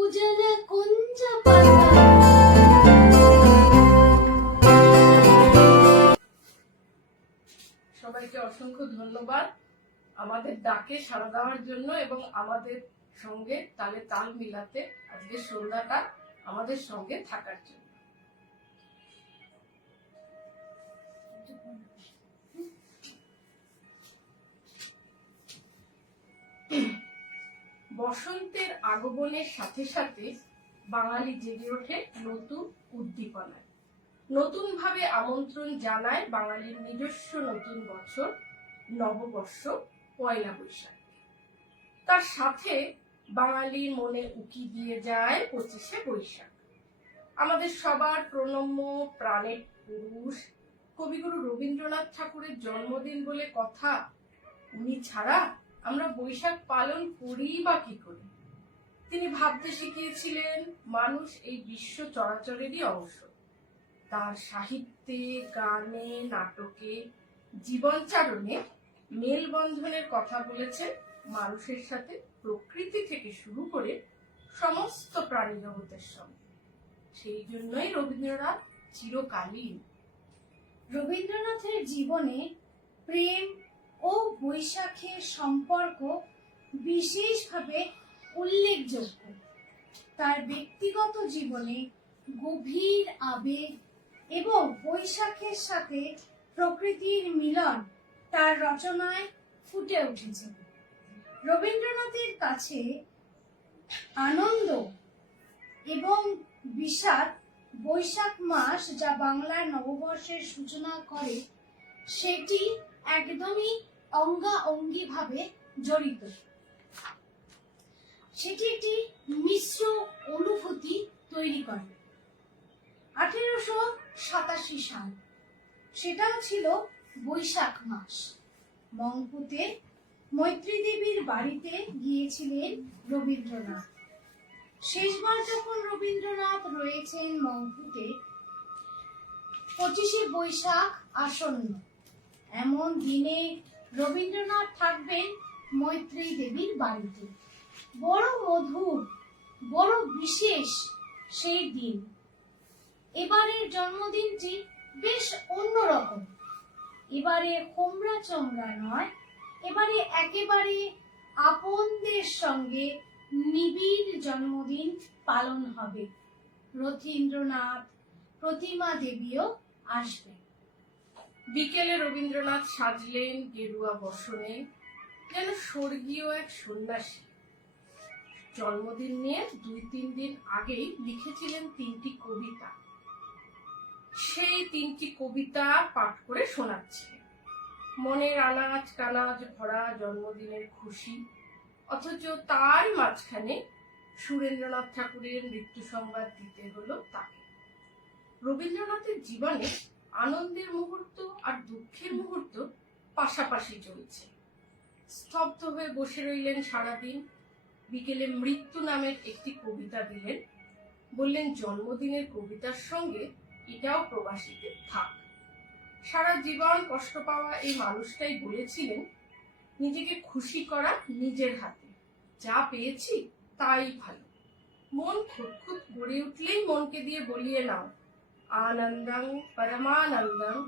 উজান কুঞ্জ পাতা। সবাইকে অসংখ্য ধন্যবাদ আমাদের ডাকে সাড়া দেওয়ার জন্য এবং আমাদের সঙ্গে তালে তাল মিলাতে আজকে সন্ধ্যাটা আমাদের সঙ্গে থাকার জন্য। বসন্তের আগমনের সাথে সাথে বাঙালি জেগে ওঠে নতুন উদ্দীপনায়, নতুন ভাবে আমন্ত্রণ জানায় বাঙালির নিজস্ব নতুন বছর নববর্ষ পয়লা বৈশাখ। তার সাথে বাঙালির মনে উকি দিয়ে যায় 25শে বৈশাখ, আমাদের সবার প্রণম্য প্রাণের পুরুষ কবিগুরু রবীন্দ্রনাথ ঠাকুরের জন্মদিন বলে কথা। উনি ছাড়া আমরা বৈশাখ পালন করি বা কি করে? তিনি ভাবতে শিখিয়েছিলেন মানুষ এই বিশ্ব চরাচরেরই অংশ। তার সাহিত্যে, গানে, নাটকে, জীবনচারণে মেলবন্ধনের কথা বলেছেন মানুষের সাথে, প্রকৃতি থেকে শুরু করে সমস্ত প্রাণী জগতের সঙ্গে। সেই জন্যই রবীন্দ্রনাথ চিরকালীন। রবীন্দ্রনাথের জীবনে প্রেম ও বৈশাখের সম্পর্ক বিশেষভাবে উল্লেখযোগ্য। তার ব্যক্তিগত জীবনে গভীর আবেগ এবং বৈশাখের সাথে প্রকৃতির মিলন তার রচনায় ফুটে উঠেছে। রবীন্দ্রনাথের কাছে আনন্দ এবং বিষাদ, বৈশাখ মাস যা বাংলার নববর্ষের সূচনা করে, সেটি একদমই অঙ্গাঅঙ্গিভাবে জড়িত। সেটি একটি মিশ্র অনুভূতি তৈরি করে। 1887 সাল, সেটাও ছিল বৈশাখ মাস। মংপুতে মৈত্রী দেবীর বাড়িতে গিয়েছিলেন রবীন্দ্রনাথ। শেষবার যখন রবীন্দ্রনাথ রয়েছেন মংপুতে, 25শে বৈশাখ আসন্ন। এমন দিনে রবীন্দ্রনাথ থাকবেন মৈত্রী দেবীর বাড়িতে। বড় মধুর, বড় বিশেষ সেই দিন। এবারের জন্মদিনটি বেশ অন্যরকম। এবারে হোমরা চমরা নয়, এবারে একেবারে আপনদের সঙ্গে নিবিড় জন্মদিন পালন হবে। রথীন্দ্রনাথ, প্রতিমা দেবীও আসবে। বিকেলে রবীন্দ্রনাথ সাজলেন গেরুয়া বসনে, যেন স্বর্গীয় এক সন্ন্যাসী। জন্মদিন নিয়ে 2-3 দিন আগেই লিখেছিলেন 3টি কবিতা। সেই 3টি কবিতা পাঠ করে শোনাচ্ছিলেন। মনের আনাজ কানাজ ভরা জন্মদিনের খুশি, অথচ তার মাঝখানে সুরেন্দ্রনাথ ঠাকুরের মৃত্যু সংবাদ দিতে হলো তাকে। রবীন্দ্রনাথের জীবনে আনন্দের মুহূর্ত আর দুঃখের মুহূর্ত পাশাপাশি চলছে। স্তব্ধ হয়ে বসে রইলেন সারাদিন। বিকেলে মৃত্যু নামের একটি কবিতা দিলেন, বললেন জন্মদিনের কবিতার সঙ্গে এটাও প্রবাসীতে থাক। সারা জীবন কষ্ট পাওয়া এই মানুষটাই বলেছিলেন, নিজেকে খুশি করা নিজের হাতে, যা পেয়েছি তাই ভালো। মন খুঁতখুত গড়ে উঠলেই মনকে দিয়ে বলিয়ে নাও, আনন্দং পরমানন্দং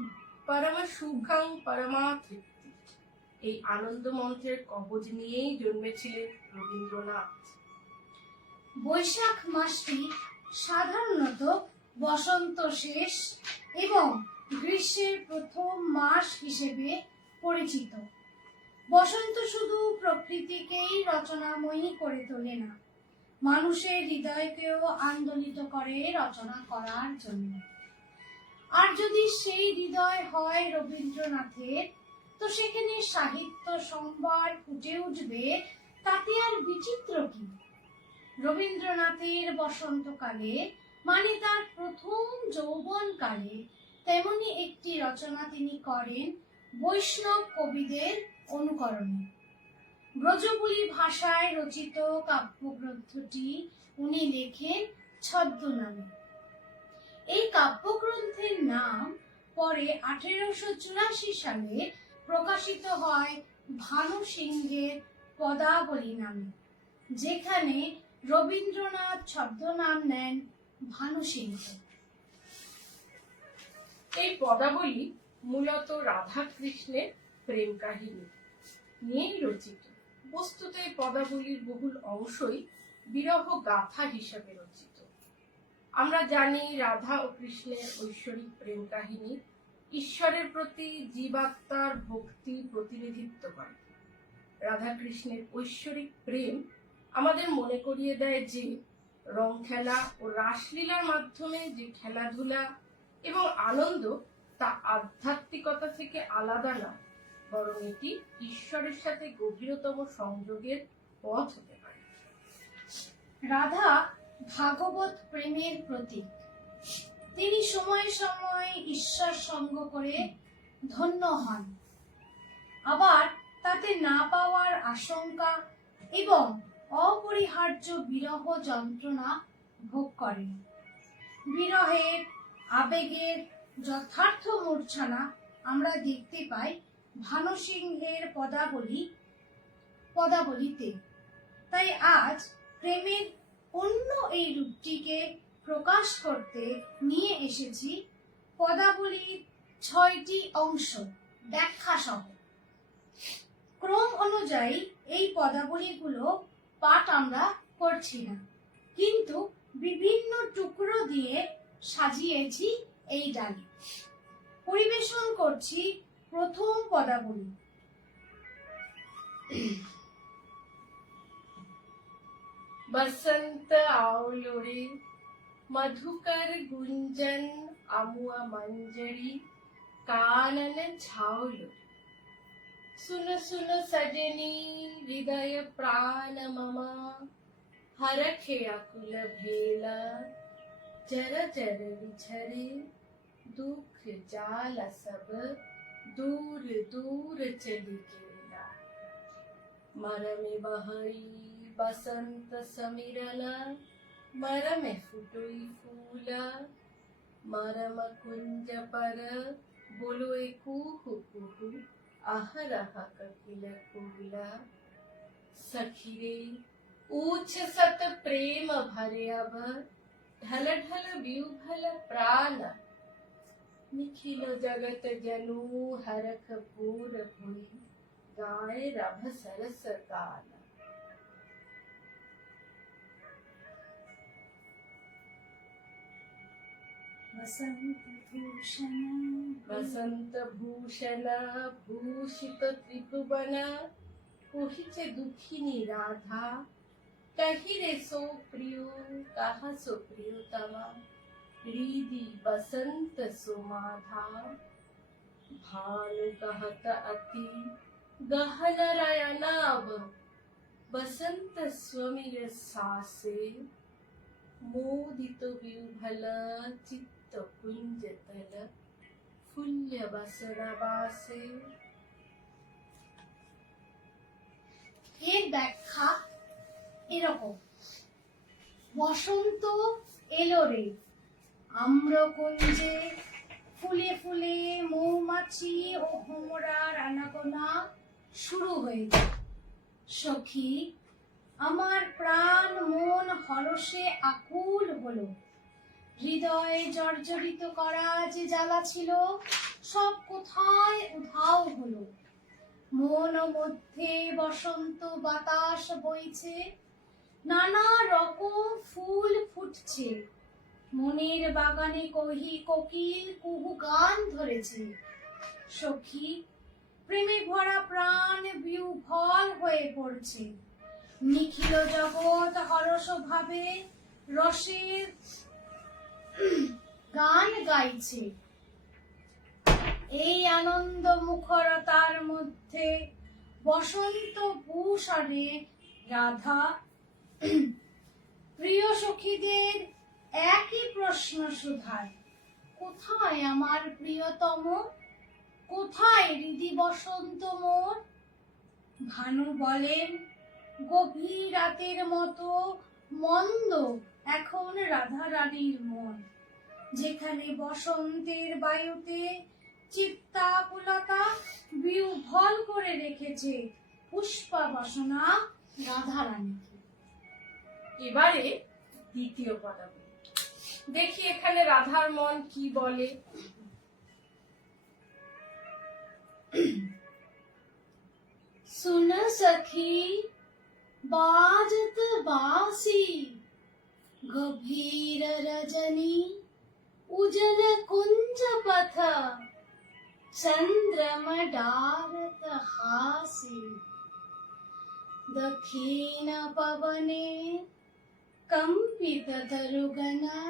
পরম সুখং পরমা তৃপ্তি। এই আনন্দ মন্ত্রের কবজ নিয়েই জন্মেছিলেন রবীন্দ্রনাথ। বৈশাখ মাসটি সাধারণত বসন্ত শেষ এবং গ্রীষ্মের প্রথম মাস হিসেবে পরিচিত। বসন্ত শুধু প্রকৃতিকেই রচনাময়ী করে তোলে না, মানুষের হৃদয়কেও আন্দোলিত করে রচনা করার জন্য। আর যদি সেই হৃদয় হয় রবীন্দ্রনাথের, তো সেখানে সাহিত্য সম্ভার ফুটে উঠবে, তাতে আর বিচিত্র কি? রবীন্দ্রনাথের বসন্তকালে মানে তার প্রথম যৌবনকালে তেমনি একটি রচনা তিনি করেন বৈষ্ণব কবিদের অনুকরণে। ব্রজবুলি ভাষায় রচিত কাব্যগ্রন্থটি উনি লেখেন ছদ্মনামে। এই কাব্যগ্রন্থের নাম পরে 1884 সালে প্রকাশিত হয় ভানু সিংহের পদাবলী নামে, যেখানে রবীন্দ্রনাথ ছদ্মনাম নেন ভানু সিংহ। এই পদাবলী মূলত রাধা কৃষ্ণের প্রেম কাহিনী নিয়েই রচিত। বস্তুত এই পদাবলীর বহুল অংশই বিরহ গাথা হিসাবে রচিত। আমরা জানি রাধা ও কৃষ্ণের ঐশ্বরিক প্রেম কাহিনী ঈশ্বরের প্রতি জীবাত্মার ভক্তি প্রতিনিধিত্ব করে। রাধা কৃষ্ণের ঐশ্বরিক প্রেম আমাদের মনে করিয়ে দেয় যে রং খেলা ও রাসলীলার মাধ্যমে যে খেলাধুলা এবং আনন্দ তা আধ্যাত্মিকতা থেকে আলাদা নয়, বরং এটি ঈশ্বরের সাথে গভীরতম সংযোগের পথ হতে পারে। রাধা ভাগবত প্রেমের প্রতীক। তিনি সময়ে সময়ে ঈশ্বর সঙ্গ করে ধন্য হন, আবার তাতে না পাওয়ার আশঙ্কা এবং অপরিহার্য বিরহ যন্ত্রণা ভোগ করেন। বিরহের আবেগের যথার্থ মূর্ছনা আমরা দেখতে পাই ভানু সিংহের পদাবলীতে। তাই আজ প্রেমের অন্য এই রূপটিকে প্রকাশ করতে নিয়ে এসেছি পদাবলীর 6টি অংশ ব্যাখ্যা সহ। ক্রম অনুযায়ী এই পদাবলীগুলো পাঠ আমরা করছি না, কিন্তু বিভিন্ন টুকরো দিয়ে সাজিয়েছি এই ডালি। পরিবেশন করছি প্রথম পদাবলী। बसंत आओ रे मधुकर गुंजन अमुआ मंजरी कानन झाओलो। सुन सुन सजनी हृदय प्राण ममा हरखे अकुल भेला जर जर विछरे दुख जाल सब दूर दूर चली गेला। मरमे बहई बसंत समिरला मरमे फुटोई फूला। मरम कुंज पर बोलोए कुहु कुहु आहरह कपिल कूला। सखीरे ऊछ सत प्रेम भरे अब ढल ढल व्यूभल प्राण। निखिल जगत जनु हरख पूर भुई गाए रभ सरस गान। बसंत भूषण भूषित त्रिभुवन कोहिचे दुखिनी राधा। कही रे सो प्रियो कहा सो प्रियोतमा हृदि बसंत सुमाधा। भानु कहत अति गहन रयनाभ बसंत स्वमिर सासे। मोदित विभल चित्त कुंज तल फुल्य बसनबासे। এর ব্যাখ্যা এরকম: বসন্ত এলো রে, আম্রকুঞ্জে ফুলে ফুলে মৌমাছি ও ভোমরার আনাগোনা শুরু হয়েছে। সখী, আমার প্রাণ মন হরষে আকুল হলো। হৃদয় জর্জরিত করা যে জ্বালা ছিল সব কোথায় উধাও হলো। মন মধ্যে বসন্ত বাতাস বইছে, নানা রকম ফুল ফুটছে। মনের বাগানে কোকিল কুহু গান ধরেছে। সখী, প্রেমে ভরা প্রাণ বিহ্বল হয়ে পড়ছে। নিখিল জগৎ হরস ভাবে রসের গান গাইছে। এই আনন্দ মুখরতার মধ্যে বসন্ত ভূষণে রাধা প্রিয় সখীদের একই প্রশ্ন শুধায়, কোথায় আমার প্রিয়তম, কোথায় হৃদি বসন্ত মোর? ভানু বলেন, গভীর রাতের মতো মন্দ এখন রাধা রানীর মন, যেখানে বসন্তের বায়ুতে চিত্তাকুলতা বিহ্বল করে রেখেছে পুষ্পা বাসনা রাধা রানীকে। এবারে দ্বিতীয় পদাবলী। দেখি এখানে রাধার মন কি বলে। सुन सखी बाजत बासी गभीर रजनी उजल कुंज पथ चंद्रम डारत हासी दक्षिण पवने कंपित तरुगना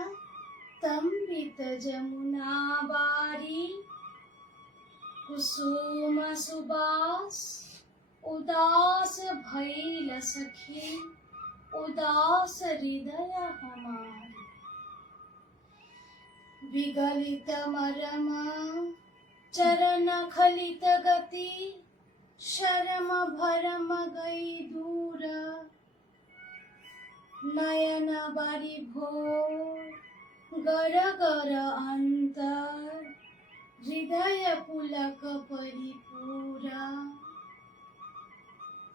तंबित जमुना बारी कुसुम सुबास उदास भइल सखी उदास हृदय हमारी विगलित मरम चरण खलित गति शरम भरम गई दूर नयन बारी भोर गर गर अंतर हृदय पुलक परिपूरा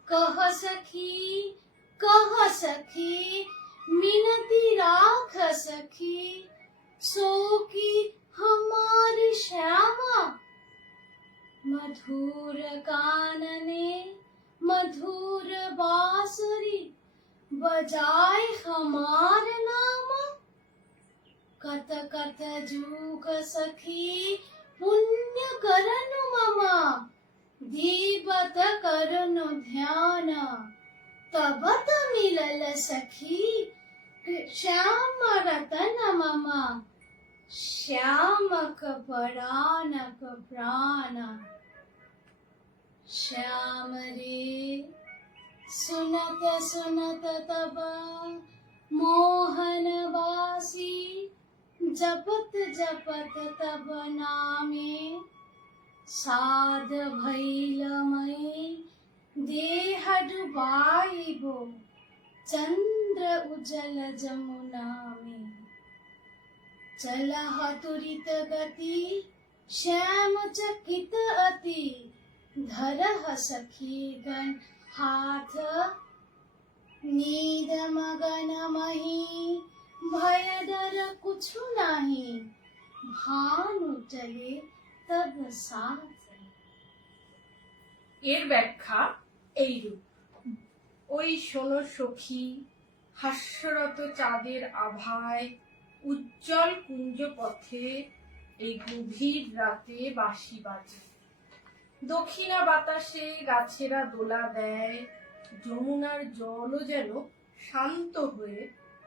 कह सखी मिनती राख सखी सो की हमारी श्यामा मधुर कानने मधुर बांसुरी बजाए हमार नाम कत कत जूक सखी पुण्य करनु ममा दीपत करनु ध्यान तबत मिलल सखी श्याम रतन ममा श्यामक परानक प्राण श्याम रे सुनत सुनत तब मोहन वासी जपत जपत तब नामे साध भैल मई देह डुबाइबो चंद्र उजल जमुना में चलह तुरित गति श्याम चकित अति धरह सखी गण हाथ नींद मगन मही भय डर कुछु नाही भानु चले तब साथ। এর ব্যাখ্যা এইরূপ। ওই শোনো সখী, হাস্যরত চাঁদের আভায় উজ্জ্বল কুঞ্জ পথে এই গভীর রাতে বাঁশি বাজে। দক্ষিণা বাতাসে গাছেরা দোলা দেয়, যমুনার জলও যেন শান্ত হয়ে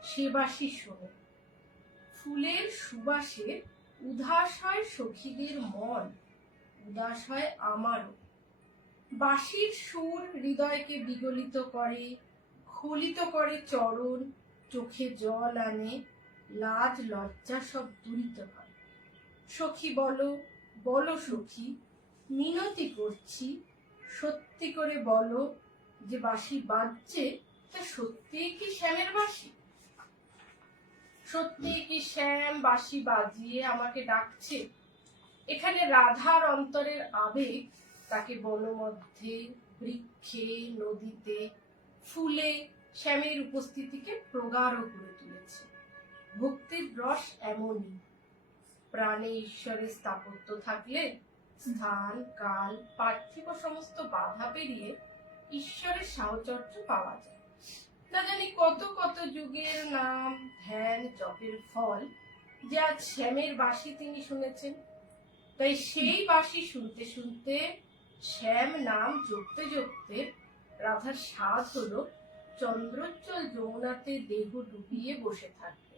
সে বাঁশি শোনে। ফুলের সুবাসে উদাস হয় সখীদের মন, উদাস হয় আমারও। বাঁশির সুর হৃদয়কে বিগলিত করে, স্খলিত করে চরণ, চোখে জল আনে, লাজ লজ্জা সব দূরিত হয়। সখী বলো, বলো সখী, মিনতি করছি, সত্যি করে বলো যে বাঁশি বাজছে তা সত্যিই কি শ্যামের বাঁশি? সত্যিই কি শ্যাম বাঁশি বাজিয়ে আমাকে ডাকছে? এখানে রাধার অন্তরের আবেগ তাকে বনমধ্যে, বৃক্ষে, নদীতে, ফুলে শ্যামের উপস্থিতিকে প্রগাঢ় করে তুলেছে। ভক্তির রস এমনই, প্রাণে ঈশ্বরের স্থাপত্য থাকলে স্থান, কাল, পার্থিব সমস্ত বাধা পেরিয়ে ঈশ্বরের সাহচর্য পাওয়া যায়। না জানি কত কত যুগের নাম, ধ্যান, জপের ফল যে আজ শ্যামের বাঁশি তিনি শুনেছেন। তাই সেই বাঁশি শুনতে শুনতে, শ্যাম নাম জপতে জপতে রাধার স্বাদ হলো চন্দ্রোজ্জ্বল যমুনাতে দেহ ডুবিয়ে বসে থাকবে।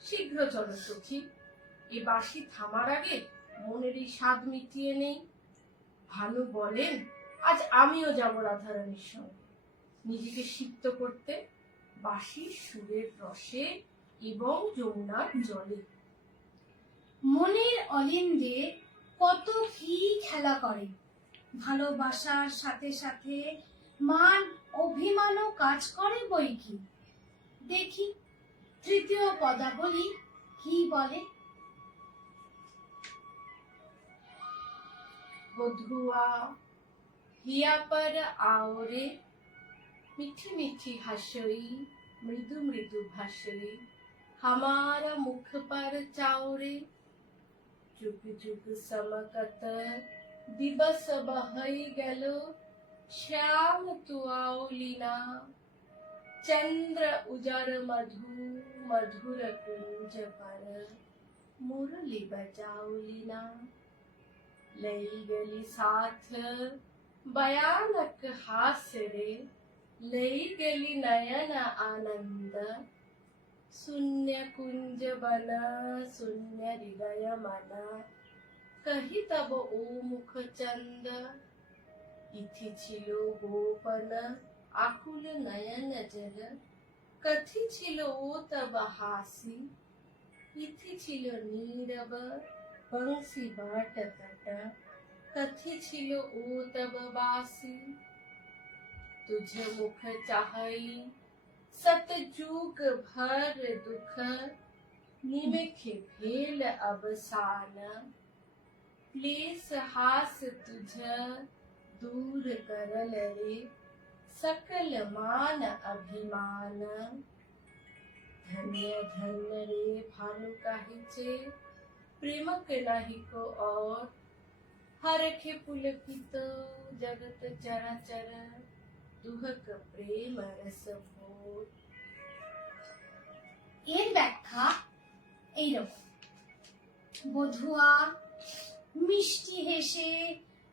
শীঘ্র চলো সখী, এ বাঁশি থামার আগে মনের এই স্বাদ মিটিয়ে নেই। ভানু বলেন, আজ আমিও যাব রাধারানীর সঙ্গে নিজেকে সিক্ত করতে বাঁশির সুরের রসে এবং যমুনার জলে। মনের অলিন্দে কত কি খেলা করে, ভালোবাসার সাথে সাথে মান অভিমানও কাজ করে বই কি। দেখি তৃতীয় পদাবলী কি বলে। বধুয়া হিয়া पर आओ रे, मीठी मीठी हसोई मृदु मृदु भाषरे हमारा मुख पर चाउरे चुप चुप समकत दिवस बहई गेलो श्याम तू आउलीना चंद्र उजर मधुर कुंज पर मुरली बजाउलीना लई गली साथ भयानक हास्य रे लई गली नयन आनंद शून्य कुंज बन शून्य हृदय मन कही तब ओ मुख चंद इथि छिलो गोपन आकुल नयन जल कथि छिलो ओ तब हासी इथि छिलो नीरव बंसी बाट तट कथि छिलो ओ तब बासी तुझ मुख चाहई सतजुग भर दुख निमिखे भेल अवसान क्लेश हास तुझ दूर करल रे सकल मान अभिमान धन्य धन्य रे भानु काहिचे प्रेमक नाही को और हरखे पुलकित जगत चराचर दुहक प्रेम रस भोर। এর ব্যাখ্যা এইরকম। বধুয়া মিষ্টি হেসে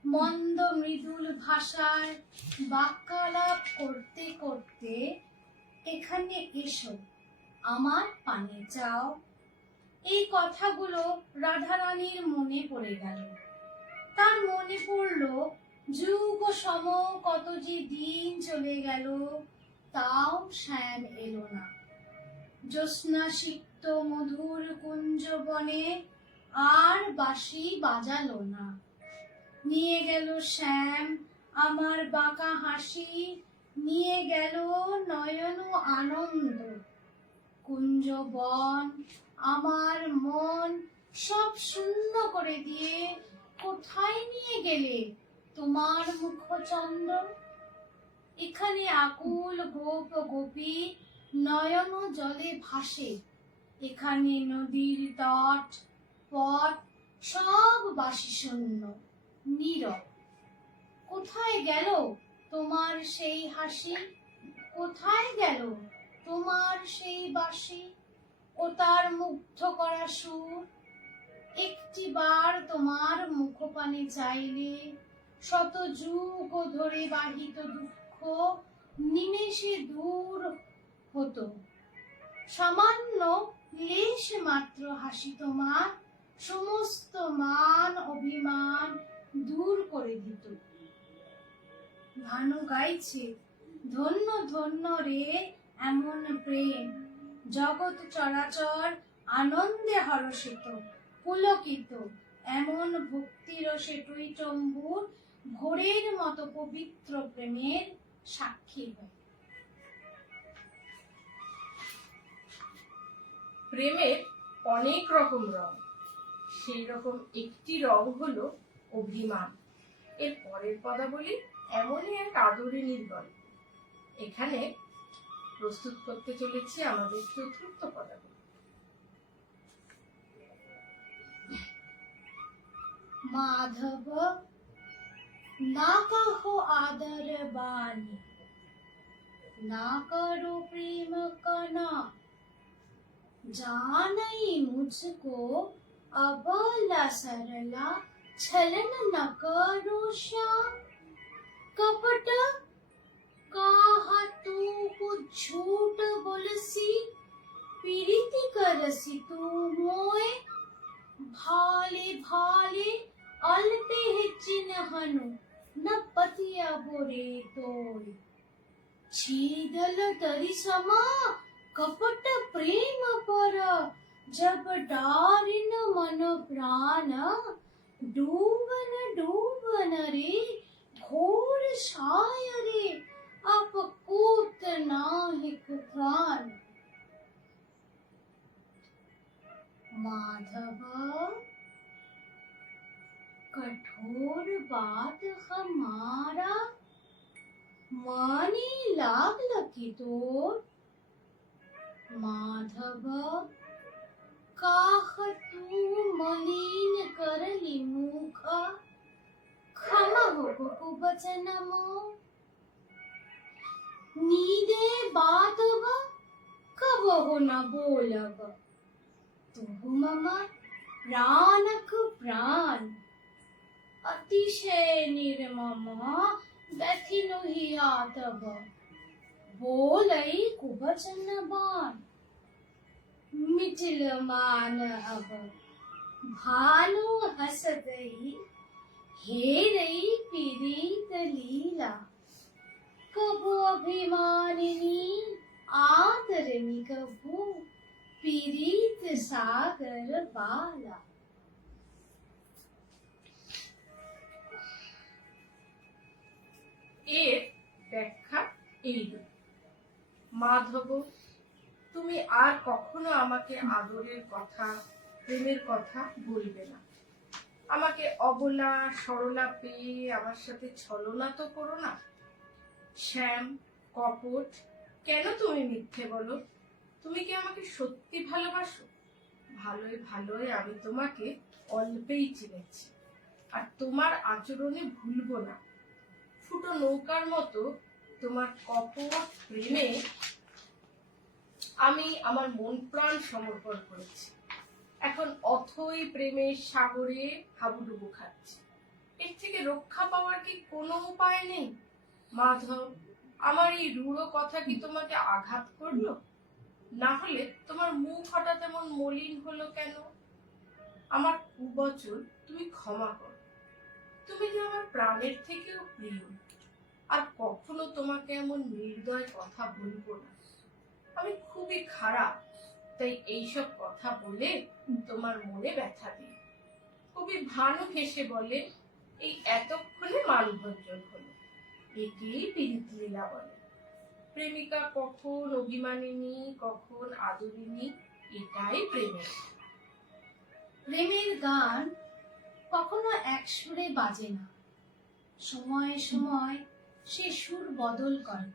মন্দ মৃদুল ভাষায় বাক্যালাপ করতে করতে এখানে এসো, আমার পানে চাও। এই কথাগুলো রাধারানীর মনে পড়ে গেল। তার মনে পড়ল যুগ সম কত যে দিন চলে গেল, তাও শ্যাম এলো না। জ্যোৎস্না সিক্ত মধুর কুঞ্জ বনে আর বাঁশি বাজালো না। নিয়ে গেল শ্যাম আমার বাঁকা হাসি, নিয়ে গেল নয়ন আনন্দ। কুঞ্জ বন আমার মন সব শূন্য করে দিয়ে কোথায় নিয়ে গেলে তোমার মুখচন্দ্র? এখানে আকুল গোপ গোপী নয়ন জলে ভাসে, এখানে নদীর তট পথ সব বাসি শূন্য নীরব। কোথায় গেল তোমার সেই হাসি? কোথায় গেল তোমার সেই বাঁশি ও তার মুগ্ধ করা সুর? একটি বার তোমার মুখপানে চাইলে শত যুগ ধরে বাহিত দুঃখ নিমেষে দূর হতো। সামান্য লেশ মাত্র হাসি তোমার সমস্ত মান অভিমান দূর করে দিত। ভানু গাইছে, ধন্য ধন্য রে এমন প্রেম, জগৎ চরাচর আনন্দে হরষিত পুলকিত, এমন ভক্তিরসে টইটম্বুর ভোরের মতো পবিত্র প্রেমের সাক্ষী হয়। প্রেমের অনেক রকম রং, সেই রকম একটি রং হলো অভিমান। এর পরের পদাবলী এমনই এক আদরিনীর গল্প। এখানে প্রস্তুত করতে চলেছি আমাদের চতুর্থ পদাবলী। माधव ना कहो आदर बानी, ना करो प्रेम का नाम, जानई मुझको अबला सरला छलन न करो श्याम। कपट कहा तू कुछ झूठ बोलसी, पीड़िति करसी तू मोए, भाले भाले अल्पे चिन्हनु न पतिया बोरे तोय। छीदल तरी समा कपट प्रेम पर, जब डारिन मन प्राण, डूबन डूबन रे घोर छाय रे अपकूत नाहिक प्राण। माधव कठोर बात हमारा माने लागल की तोर, कुवचनम नीदे बातव कबहु न बोलब तुहु मम प्राणक प्राण अतिशय निर्मम व्यथिनु हिया तब बोलई कुवचन बाण मिथिल मान अब भानु हसदई हेरई पीड़ित लीला कबो अभिमानिनी आदरणी कबो पीड़ित सागर बाला। এর ব্যাখ্যা এইরূপ। মাধব, তুমি আর কখনো আমাকে আদরের কথা, প্রেমের কথা বলবে না। আমাকে অবলা সরলা পেয়ে আমার সাথে ছলনা তো করো না। শ্যাম, কপট, কেন তুমি মিথ্যে বলো? তুমি কি আমাকে সত্যি ভালোবাসো? ভালোই ভালোই আমি তোমাকে অল্পেই চিনেছি, আর তোমার আচরণে ভুলবো না। ফুটো নৌকার মতো তোমার কপট প্রেমে আমি আমার মন প্রাণ সমর্পণ করেছি। এখন অথই প্রেমের সাগরে হাবুডুবু খাচ্ছি। এর থেকে রক্ষা পাওয়ার কি কোনো উপায় নেই? মাধব, আমার এই রূঢ় কথা কি তোমাকে আঘাত করলো? না হলে তোমার মুখ হঠাৎ এমন মলিন হলো কেন? আমার কুবচন তুমি ক্ষমা করো। তুমি যে আমার প্রাণের থেকেও প্রিয়, আর কখনো তোমাকে এমন নির্দয় কথা বলবো না। আমি খুবই খারাপ, তাই এইসব কথা বলে তোমার মনে ব্যথা দিই। কবি ভানু হেসে বলে, এই এতক্ষণে মানভঞ্জন হলো, একেই পীড়িত লীলা বলে। প্রেমিকা কখন অভিমানিনী, কখন আদরিনী, এটাই প্রেমের। প্রেমের গান কখনো এক সুরে বাজে না, সময়ে সময় সে সুর বদল করে,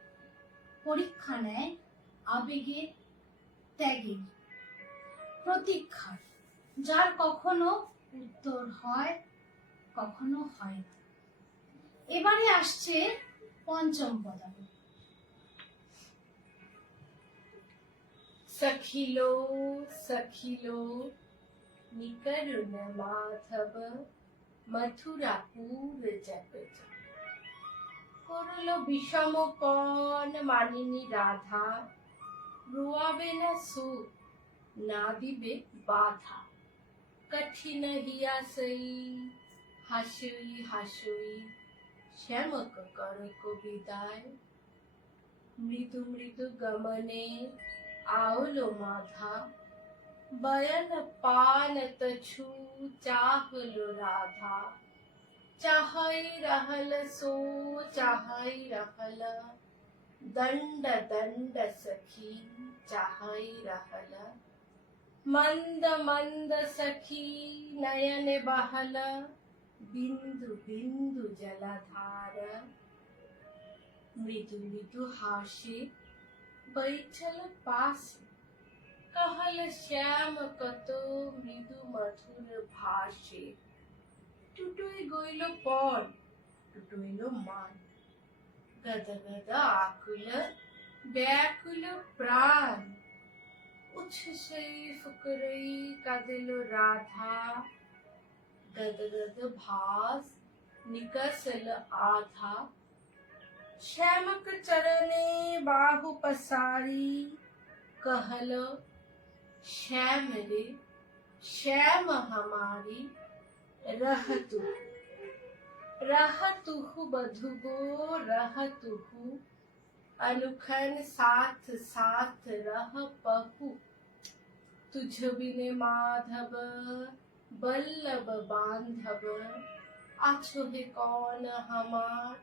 পরীক্ষা নেয় আবেগের, ত্যাগের, প্রতীক্ষার, যার কখনো উত্তর হয়, কখনো হয় না। এবারে আসছে পঞ্চম পদাবলী। সখিলো সখিলো নিকরুণ মাধব মথুরাপুর জপজ। করল বিষমপন মানিনী রাধা, রোয়াবে না সুখ, না দিবে বাধা। কঠিন হিয়া সই হাসুই হাসুই, শ্যামক করক বিদায়। মৃদু মৃদু গমনে আওলো মাধা, বয়ন পান তছু চাহলো রাধা। চাহাই रहल सो चाहाई रहल, दंड दंड सखी चाहाई रहल। मंद मंद सखी नयन बहल, बिंदु बिंदु जलधार। मृदु मृदु हासे बैठल पास, कहल श्याम कतो मृदु मधुर भाषे। টুটুই গইল পর, টুটুইল মান, গদ গদ আকুল ব্যাকুল প্রাণ। উচ্ছ্বাসে ফুকরই কাঁদিল রাধা, গদ গদ ভাস নিকसल आधा। श्यामक चरणे बाहु पसारी, कहल श्याम रे श्याम हमारी। रहतुहु बधुगो रहतुहु, अनुखन साथ साथ रह पहु। तुझ बिने माधव बल्लभ बांधव, आछो हे कौन हमार।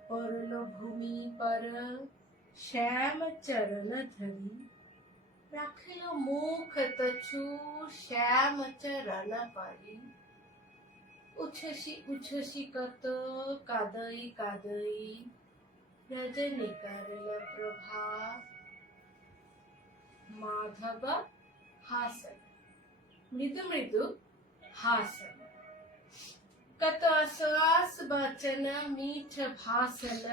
परलो भूमि पर श्याम चरण धरी, রাখিল মুখ তছু শ্যাম চরণ পারি। উচ্ছ্বাসী উচ্ছ্বাসী কত কাদই কাদই, রজনী করল প্রভা। মাধব হাসন, মৃদু মৃদু হাসন। कत आश्वास बचन मीठ भाषण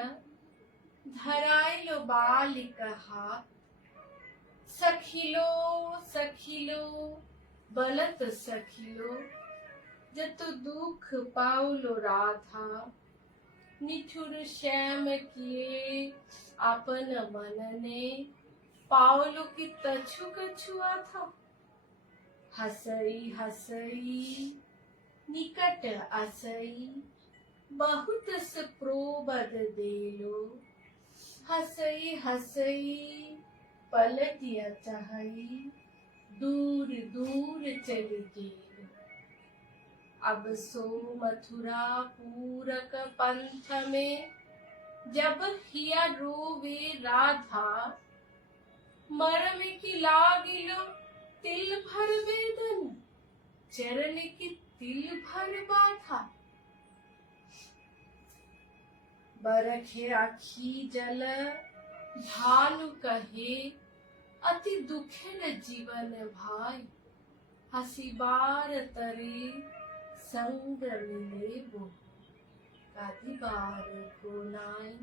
धराइलो बालिक हाथ सखिलो सखिलो बलत सखिलो जत दुख पाउलो राधा निठुर श्याम किए आपन मन ने पाउलो की तछुक छुआ था हसई हसई निकट असई बहुत से प्रोबद देलो हसई हसई पलटिया चाहई दूर दूर चली गेलो अब सो मथुरा पूरक पंथ में जब हिया रोवे राधा मरवे की लागिलो तिल भर वेदन चरण की तिल भर बाधा बरखे आखी जल भानु कहे अति दुखिन जीवन भाई हसी बार तरे संग मिले वो कादी बार को नाई।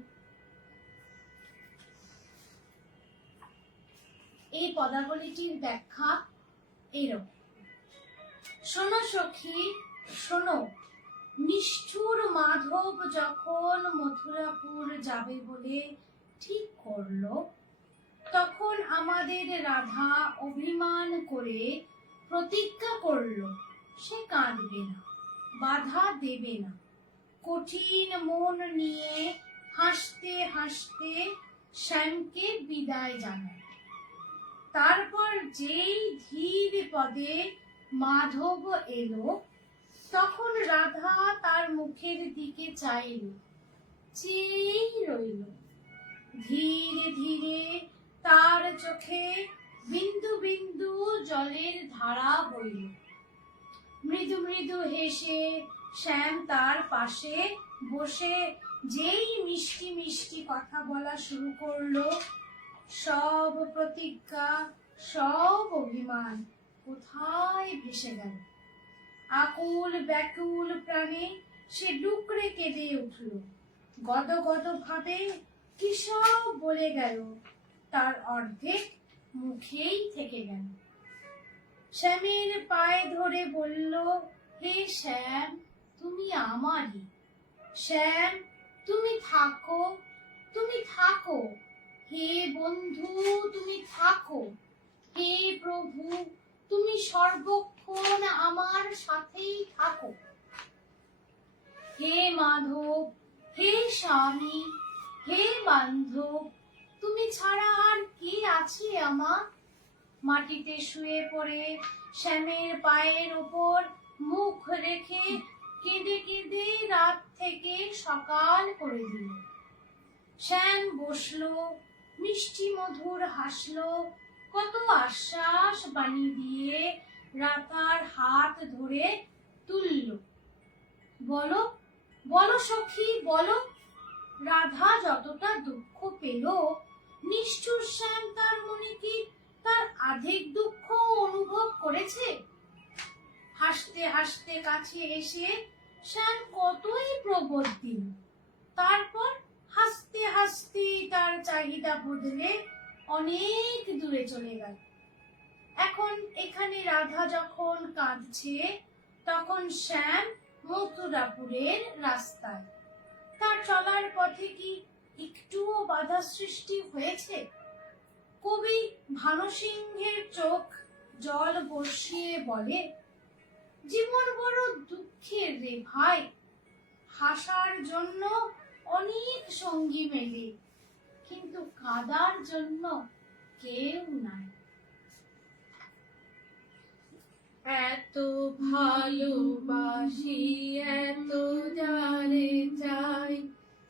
এই পদাবলীটির ব্যাখ্যা এরকম। শোনো সখী শোনো, নিষ্ঠুর মাধব যখন মথুরাপুর যাবে বলে ঠিক করলো, তখন আমাদের রাধা অভিমান করে প্রতিজ্ঞা করলো সে কাঁদবে না, বাধা দেবে না। কঠিন মন নিয়ে হাসতে হাসতে শ্যামকে বিদায় জানায়। তারপর যেই ধীর পদে মাধব এলো, তখন রাধা তার মুখের দিকে চাইল, চেয়েই রইল। ধীরে ধীরে তার চোখে বিন্দু বিন্দু জলের ধারা বইল। মৃদু মৃদু হেসে শ্যাম তার পাশে বসে যেই মিষ্টি মিষ্টি কথা বলা শুরু করলো, সব প্রতিজ্ঞা সব অভিমান কোথায় ভেসে গেল। আকুল ব্যাকুল প্রাণে সে ডুকরে কেঁদে উঠল, গদ গদ ভাবে কি সব বলে গেল, তার অর্ধেক মুখেই থেকে গেল। শ্যামের পায়ে ধরে বলল, হে শ্যাম তুমি আমারই, শ্যাম তুমি থাকো, তুমি থাকো, হে বন্ধু তুমি থাকো, হে প্রভু তুমি সর্বক্ষণ আমার সাথেই থাকো। হে মাধব, হে স্বামী, হে বান্ধব, তুমি ছাড়া আর কি আছে আমার। মাটিতে শুয়ে পড়ে শ্যামের পায়ের ওপর মুখ রেখে কেঁদে কেঁদে রাত থেকে সকাল করে দিল। শ্যাম বসলো, মিষ্টি মধুর হাসলো, কত আশ্বাস বাণী দিয়ে রাধার হাত ধরে তুলল। বলো বলো সখী বলো, রাধা যতটা দুঃখ পেল, নিষ্ঠুর শ্যাম তার মনে কি তার অধিক দুঃখ অনুভব করেছে? হাসতে হাসতে কাছে এসে শ্যাম কতই প্রবোধ দিল, তারপর হাসতে হাসতে তার চাহিদা বদলে অনেক দূরে চলে গেল। এখন এখানে রাধা যখন কাঁদছে, তখন শ্যাম মথুরাপুরের রাস্তায়। তার চলার পথে কি একটুও বাধা সৃষ্টি হয়েছে? কবি ভানুসিংহের চোখ জল বর্ষিয়ে বলে, জীবন বড় দুঃখের রে ভাই, হাসার জন্য অনেক সঙ্গী মেলে, কিন্তু কাঁদার জন্য কেউ নাই। এত ভালোবাসি এত যারে চাই,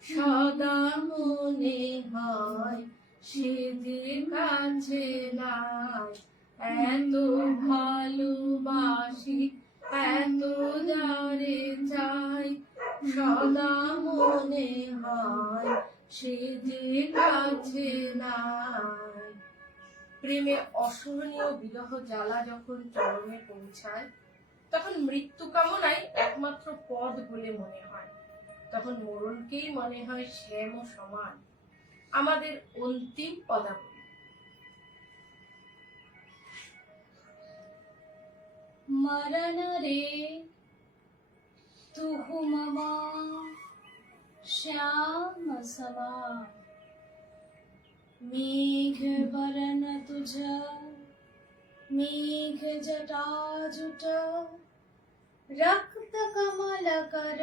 সদা মনে হয় সে যে কাছে নাই। এত ভালোবাসি এত যারে চাই, সদা মনে হয় সে যে কাছে নাই। প্রেমে অসহনীয় বিরহ জ্বালা যখন চরমে পৌঁছায়, তখন মৃত্যু কামনাই একমাত্র পদ বলে মনে হয়। তখন মরণকেই মনে হয় শ্যাম ও সমান, আমাদের অন্তিম পদাবলী। मरण रे तुहु मम श्याम समा, मेघ बरन तुझ मेघ जटा जुट, रक्त कमल कर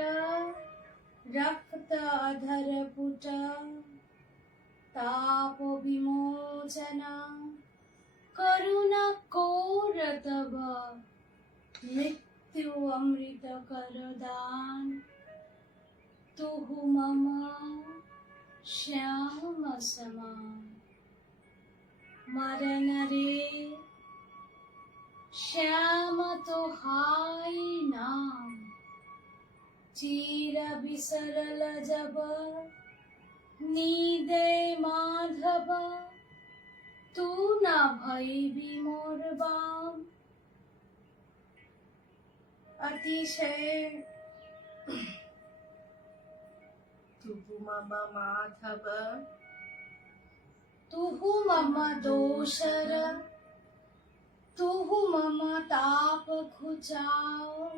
रक्त अधर पुट, ताप विमोचना करुणा कोर तब, मृत्यु अमृत कर दान, तुहु मम श्याम समान। मरण रे श्याम तो हाय नाम, चीर बिसरल जब नीदे माधव, तू ना भई भी मोर बाम। अतिशय तुहु मम माधव, तुहु मम दोषर, तुहु मम ताप घुचाओ,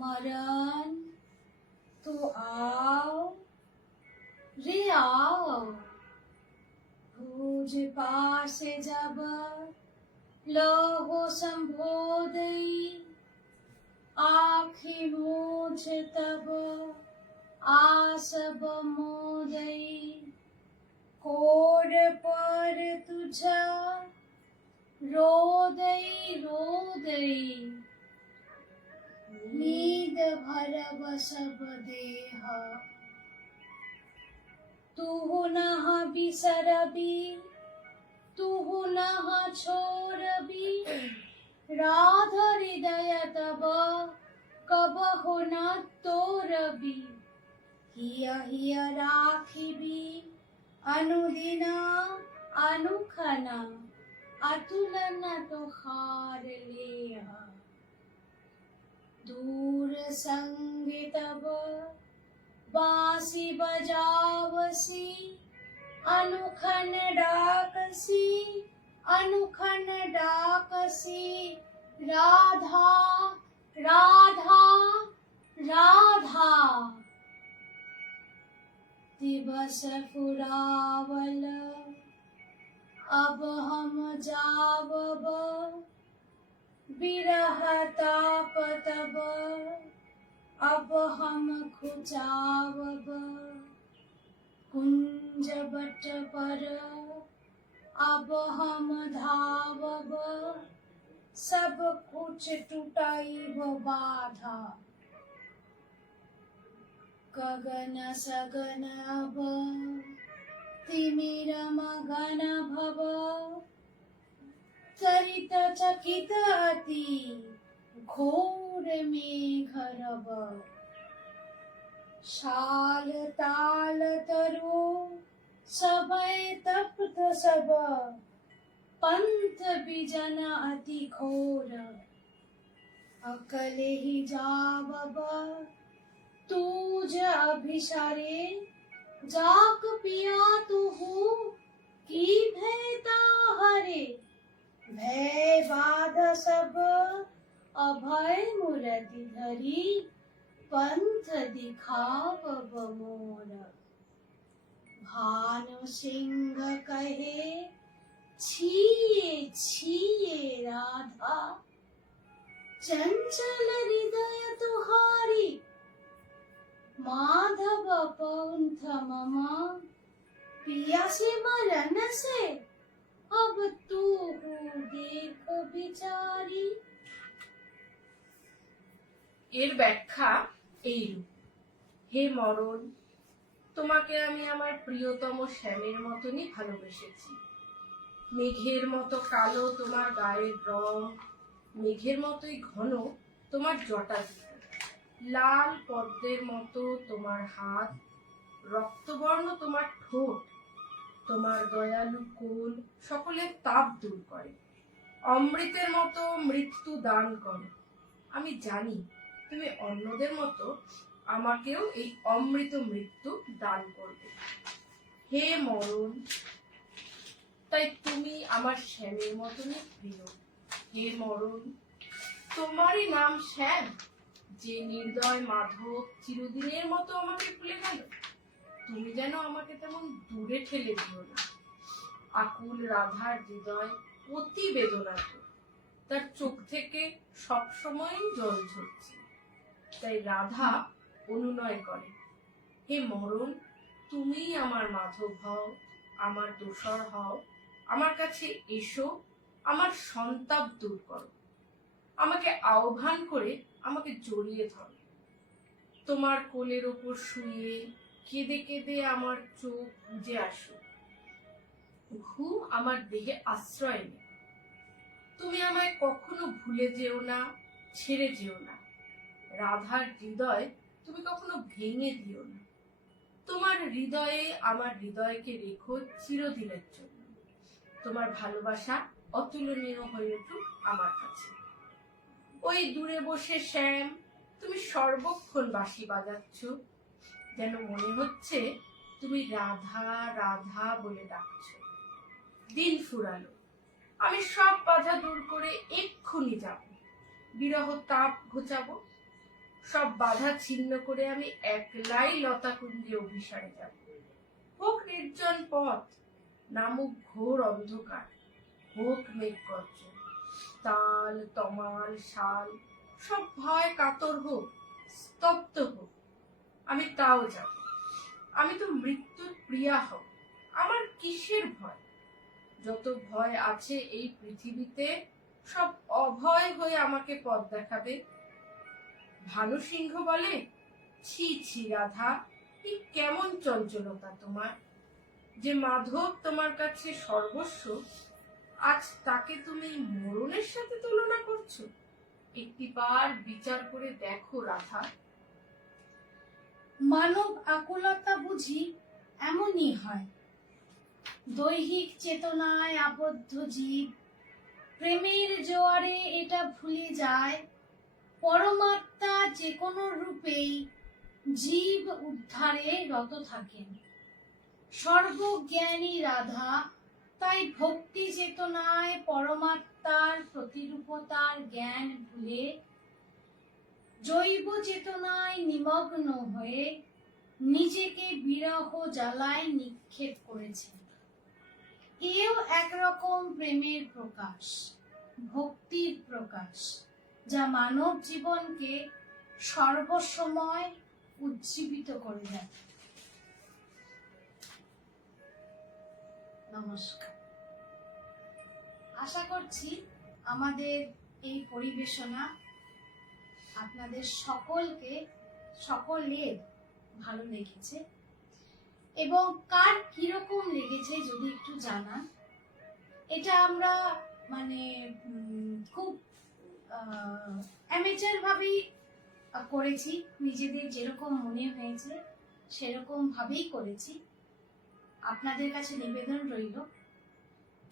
मरण तो आओ रे आओ। भुज पास जब लहो संबोधई, आखि मूझ तब आसब मोदई, कोड पर तुझा रोदई रोदई, नींद भरब सब देह, तुहु नह बिसरबी तुहु नह छोड़बी, राध हृदय तब कबहु न तोरबी, हिय हिय राखिबी अनुदिन अनुखन, अतुलन तोहार लेह। दूर संग तब बांसी बजावसी, अनुखन डाकसी अनुखन डाकसी, राधा राधा राधा। दिवस फुरावल अब हम जावब, बिरह ताप तब अब हम खुचावब, कुंज बट पर अब हम धावब, सब कुछ टूटाइब बाधा, गगन सगन अब तिमिर मगन भव, चरित चकित अति घोर मेघ रव, शाल ताल तरु सबय तप्त सब, पंथ बिजन अति घोर, अकले ही जावब तूज अभिसारे, जाक पिया तुहु की भयता हरे, भय बाध सब अभय मूर्ति धरी, पंथ दिखावब मोर। भानु सिंह कहे छिए छिए राधा, चंचल हृदय तुहारी, माधव पंथ मम, पिया से मरण से अब तू देख बिचारी। এর ব্যাখ্যা এইরূপ। হে মরণ, তোমাকে আমি আমার প্রিয়তম শ্যামের মতনই ভালোবেসেছি। মেঘের মতো কালো তোমার গায়ের রং, মেঘের মতোই ঘন তোমার জটা দুটো, লাল পদ্মের মতো তোমার হাত, রক্তবর্ণ তোমার ঠোঁট, তোমার দয়ালু কোল সকলের তাপ দূর করে। অমৃতের মতো মৃত্যু দান করো। আমি জানি তুমি অন্যদের মতো আমাকেও এই অমৃত মৃত্যু দান করবে। হে মরণ, তাই তুমি আমার শ্যামের মতনই প্রিয়। হে মরণ, তোমারই নাম শ্যাম, যে নির্দয় মাধব চিরদিনের মতো আমাকে ভুলে গেল। তুমি যেন আমাকে তেমন দূরে ঠেলে দিও না। আকুল রাধার হৃদয় অতি বেদনাতুর, তার চোখ থেকে সবসময় জল ঝরছে। তাই রাধা অনুনয় করে, হে মরণ, তুমিই আমার মাধব হও, আমার দোসর হও, আমার কাছে এসো, আমার সন্তাপ দূর করো, আমাকে আহ্বান করে আমাকে জড়িয়ে ধরো। তোমার কোলের ওপর শুয়ে কেঁদে কেঁদে আমার চোখ বুজে আসো। ঘুম আমার দেহে আশ্রয় নেই। তুমি আমায় কখনো ভুলে যেও না, ছেড়ে যেও না। রাধার হৃদয় তুমি কখনো ভেঙে দিও না। তোমার হৃদয়ে আমার হৃদয়কে রেখো চিরদিনের জন্য। তোমার ভালোবাসা অতুলনীয় হয়ে উঠুক আমার কাছে। ওই দূরে বসে শ্যাম, তুমি সর্বক্ষণ বাঁশি বাজাচ্ছ, যেন মনে হচ্ছে তুমি রাধা রাধা বলে ডাকছো। দিন ফুরালো, আমি সব বাধা দূর করে এক্ষুনি যাব, বিরহ তাপ ঘোচাবো। সব বাধা ছিন্ন করে আমি একলাই লতাকুঞ্জে অভিসারে যাব। হোক নির্জন পথ, নামুক ঘোর অন্ধকার, হোক মেঘ গর্জন, তাল তমাল শাল সব ভয় কাতর হোক, স্তব্ধ হোক, আমি তাও যাব। আমি তো মৃত্যুর প্রিয়া হব, আমার কিসের ভয়? যত ভয় আছে এই পৃথিবীতে সব অভয় হয়ে আমাকে পথ দেখাবে। ভানু সিংহ বলে, ছি ছি রাধা, এই কেমন চঞ্চলতা তোমার! যে মাধব তোমার কাছে সর্বস্ব, আজ তাকে তুমি মরণের সাথে তুলনা করছো। একটিবার বিচার করে দেখো রাধা। মানব আকুলতা বুঝি এমনই হয়। দৈহিক চেতনায় আবদ্ধ জীব প্রেমের জোয়ারে এটা ভুলে যায়, পরমাত্মা যে কোনো রূপেই জীব উদ্ধারে রত থাকেন। সর্বজ্ঞানী রাধা তাই ভক্তি চেতনায় পরমাত্মার প্রতিরূপতার জ্ঞান ভুলে জৈব চেতনায় নিমগ্ন হয়ে নিজেকে বিরহ জ্বালায় নিক্ষেপ করেছেন। এও একরকম প্রেমের প্রকাশ, ভক্তির প্রকাশ, যা মানব জীবনকে সর্বসময় উজ্জীবিত করে দেয়। নমস্কার। আশা করছি আমাদের এই পরিবেশনা আপনাদের সকলের ভালো লেগেছে, এবং কার কিরকম লেগেছে যদি একটু জানান। এটা আমরা মানে খুব অ্যামেচার ভাবেই করেছি, নিজেদের যেরকম মনে হয়েছে সেরকম ভাবেই করেছি। আপনাদের কাছে নিবেদন রইল,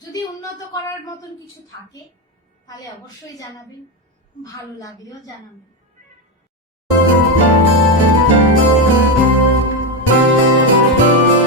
যদি উন্নত করার মতন কিছু থাকে তাহলে অবশ্যই জানাবেন, ভালো লাগলেও জানাবেন।